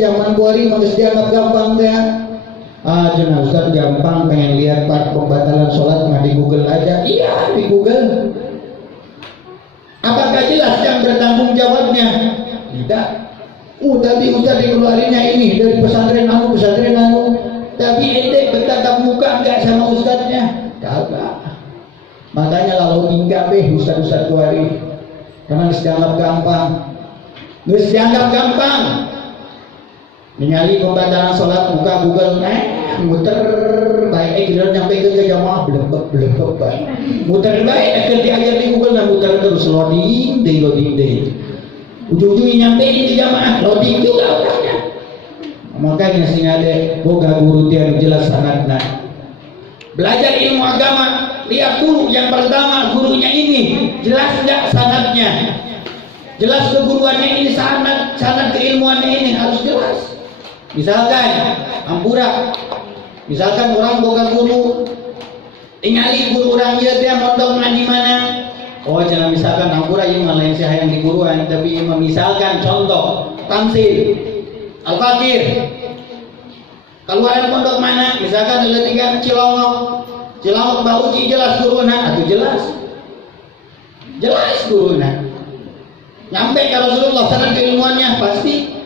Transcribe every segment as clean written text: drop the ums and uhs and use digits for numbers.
zaman kuari mangis dianggap gampang teh. Cenah Ustaz gampang, pengen lihat part pembatalan sholat mah di Google aja. Iya di Google. Apakah jelas yang bertanggung jawabnya? Tidak. Tadi Ustaz dikeluarinnya ini dari pesantren anu. Tapi ente bertatap muka enggak sama Ustaznya? Kagak. Makanya lalu tinggal Ustaz kuari. Karena dianggap gampang. Ningali pembatalan sholat buka Google muter baik kira nyampe ke jamaah blebek baik muter baik diajar di Google dan muter terus loading ujung-ujungnya nyampe di jamaah loading juga orangnya. Makanya sing ada boga guru dia jelas sanadna. Belajar ilmu agama lihat dulu yang pertama gurunya ini jelas enggak sanadnya, jelas keguruannya ini, sanad keilmuannya ini harus jelas. Misalkan ampura, misalkan orang boga guru, ingali guru orang dia dia mondok di mana? Oh jangan misalkan ampura ini malah yang saya yang di guruan, tapi misalkan contoh Tamsil, Al-Fakir, keluaran pondok mana? Misalkan ada tiga Cilongok Bauci jelas guruna, atau jelas guruna. Nyampe ke Rasulullah sanad keilmuannya pasti.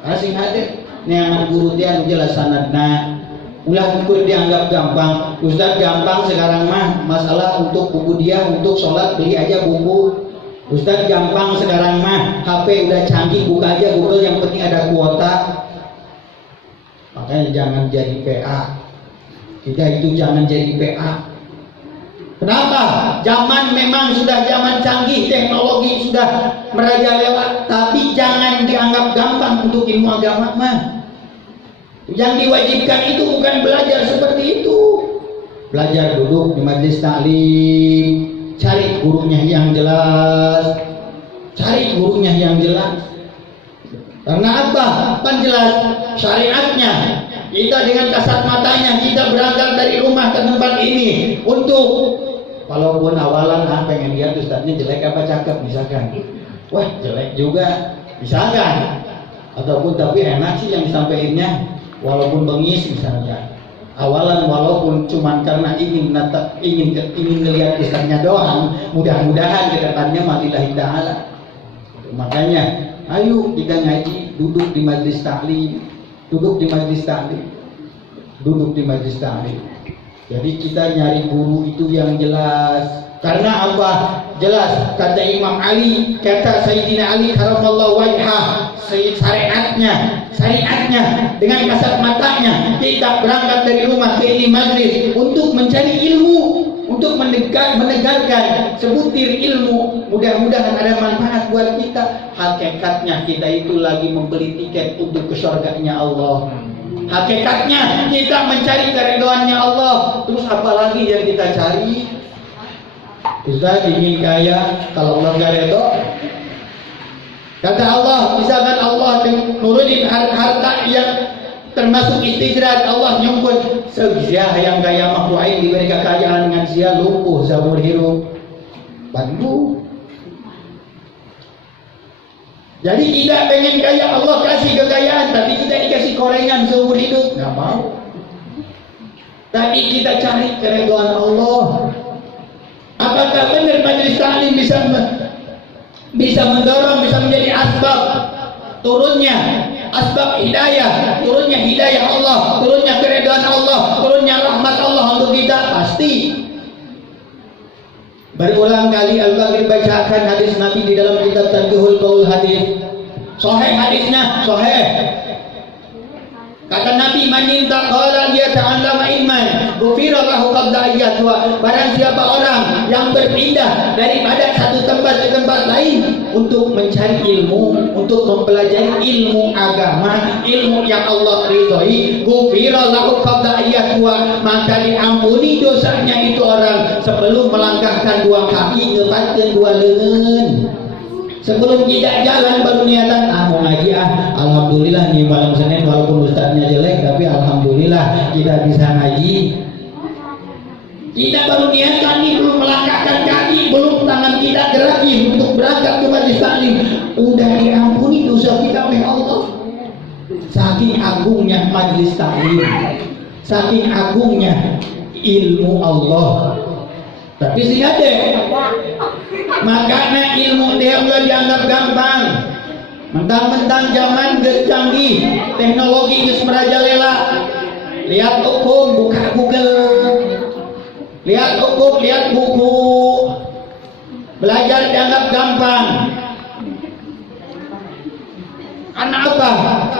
Asing hadir niat guru dia jelas sanadna. Ulah ukur dianggap gampang. Ustaz gampang sekarang mah masalah untuk buku dia untuk sholat beli aja buku. Ustaz gampang sekarang mah HP udah canggih buka aja Google yang penting ada kuota. Makanya jangan jadi PA. Kita itu jangan jadi PA. Kenapa? Zaman memang sudah zaman canggih, teknologi sudah merajalela, tapi jangan dianggap gampang untuk ilmu agama mah. Yang diwajibkan itu bukan belajar seperti itu. Belajar duduk di majelis taklim, cari gurunya yang jelas. Karena apa? Kan jelas syariatnya. Kita dengan kasat matanya kita berangkat dari rumah ke tempat ini untuk walaupun awalan pengen lihat ustadznya jelek apa cakep misalkan, wah jelek juga misalkan, ataupun tapi enak sih yang disampaikannya walaupun bengis misalnya, awalan walaupun cuman karena ingin melihat ustadznya doang, mudah-mudahan ke depannya malillahi ta'ala. Makanya ayo kita ngaji duduk di majelis taklim. Jadi kita nyari guru itu yang jelas. Karena apa? Jelas kata Imam Ali, kata Sayyidina Ali karamallahu wajhah, syariatnya dengan kasat matanya kita berangkat dari rumah ke ini majlis untuk mencari ilmu, untuk mendengarkan sebutir ilmu, mudah-mudahan ada manfaat buat kita. Hakikatnya kita itu lagi membeli tiket untuk ke surganya Allah. Hakikatnya kita mencari keridhoannya Allah. Terus apa lagi yang kita cari? Ustaz ingin kaya, kalau Allah gak redho. Kata Allah, misalkan Allah nurunin harta yang termasuk istijrat, Allah nyumput seziah yang kaya makruain diberi kekayaan dengan sia lumpuh seumur hidup. Bantu. Jadi tidak pengen kaya, Allah kasih kekayaan, tapi kita dikasih korengan seumur hidup, nggak mau. Tapi kita cari keridhaan Allah. Apakah benar majelis taklim bisa mendorong, bisa menjadi asbab turunnya asbab hidayah, turunnya hidayah Allah, turunnya keridhaan Allah, turunnya rahmat Allah untuk kita? Pasti. Berulang kali Al-Baghdadi bacakan hadis Nabi di dalam kitab Tanbihul Qaul hadis. Sahih hadisnya, sahih. Kata Nabi, man intaqala liyata'allama ilman, ghufira lahu qabla ayyatuha. Barang siapa orang yang berpindah daripada satu tempat ke tempat lain untuk mencari ilmu, untuk mempelajari ilmu agama, ilmu yang Allah ridhoi, ghufira lahu qabla ayyatuha, maka diampuni dosanya itu orang sebelum melangkahkan dua kaki, ngepatkeun dua leungeun. Sebelum kita jalan baru niatan mau ngaji alhamdulillah nih malam Senin walaupun ustadznya jelek tapi alhamdulillah kita bisa ngaji. Kita baru niatan nih, belum melangkahkan kaki, belum tangan kita gerakin untuk berangkat ke majelis taklim, udah diampuni dosa kita oleh Allah. agungnya majlis taklim, saking agungnya ilmu Allah. Tapi sih ada, makanya ilmu dia nggak dianggap gampang. Mentang-mentang zaman geus canggih, teknologi geus merajalela. Lihat hukum, buka Google. Lihat hukum, lihat buku. Belajar dianggap gampang. Karena apa?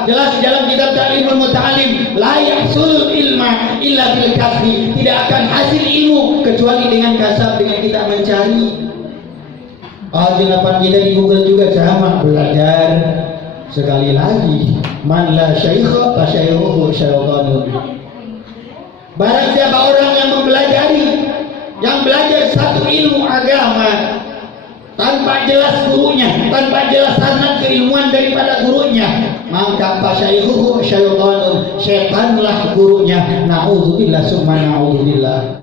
Jelas dalam kitab Ta'limul Muta'alim, la yahsul ilma illa bil kasbi. Tidak akan hasil ilmu kecuali dengan kasab, dengan kita mencari. Jelapan kita di Google juga sama, belajar. Sekali lagi, man la syaikha fa syaikhuhu syaitanun. Barang siapa orang yang mempelajari, yang belajar satu ilmu agama tanpa jelas gurunya, tanpa jelas sanad keilmuan daripada gurunya, maka fa syaikhuhu syaitanun, setanlah gurunya. Nauzubillah summa nauzubillah.